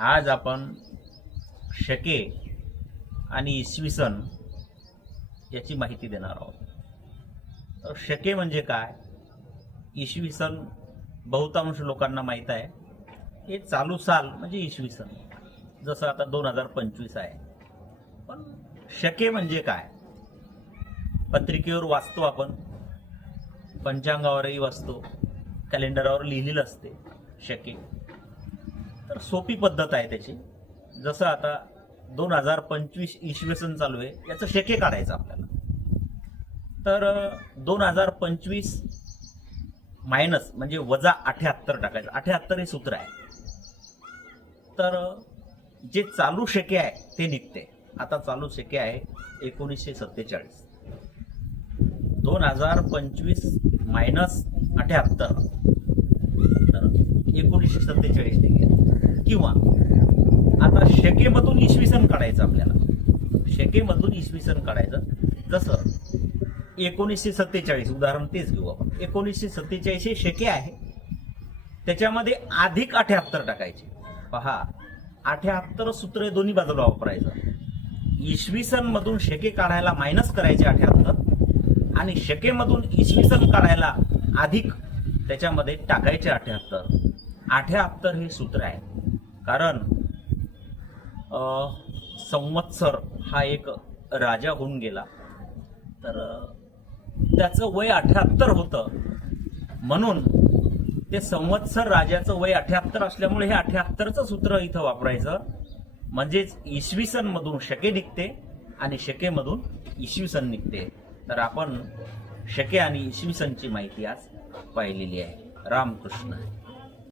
आज आपण शके आणि इसवी सन याची माहिती देणार आहोत. तर शके म्हणजे काय, इसवी सन बहुतांश लोकांना माहीत आहे. हे चालू साल म्हणजे इसवी सन, जसं आता 2025 आहे. पण शके म्हणजे काय, पत्रिकेवर वाचतो आपण, पंचांगावरही वाचतो, कॅलेंडरवर लिहिलेलं असते शके. तर सोपी पद्धत आहे त्याची. जसं आता 2025 इसवी सन चालू आहे, याचं शके काढायचं आपल्याला. तर 2025 मायनस म्हणजे वजा 78 टाकायचं. 78 हे सूत्र आहे. तर जे चालू शके आहे ते निघते. आता चालू शके आहे 1947. 2025 मायनस 78 तर 1947 निघेल. किंवा आता शकेमधून इसवी सन काढायचं आपल्याला. शकेमधून इसवी सन काढायचं. जसं 1947 उदाहरण तेच घेऊ आपण. 1947 हे शके आहे, त्याच्यामध्ये अधिक 78 टाकायचे. पहा, 78 सूत्र दोन्ही बाजूला वापरायचं. इसवी सन मधून शके काढायला मायनस करायचे 78 आणि शकेमधून इसवी सन काढायला अधिक त्याच्यामध्ये टाकायचे 78. 78 हे सूत्र आहे. कारण संवत्सर हा एक राजा होऊन गेला, तर त्याचं वय 78 होतं. म्हणून ते संवत्सर राजाचं वय 78 असल्यामुळे हे 78चं सूत्र इथं वापरायचं. म्हणजेच इसवी सन मधून शके निघते आणि शकेमधून इसवी सन निघते. तर आपण शके आणि इसवी सनची माहिती आज पाहिलेली आहे. रामकृष्ण.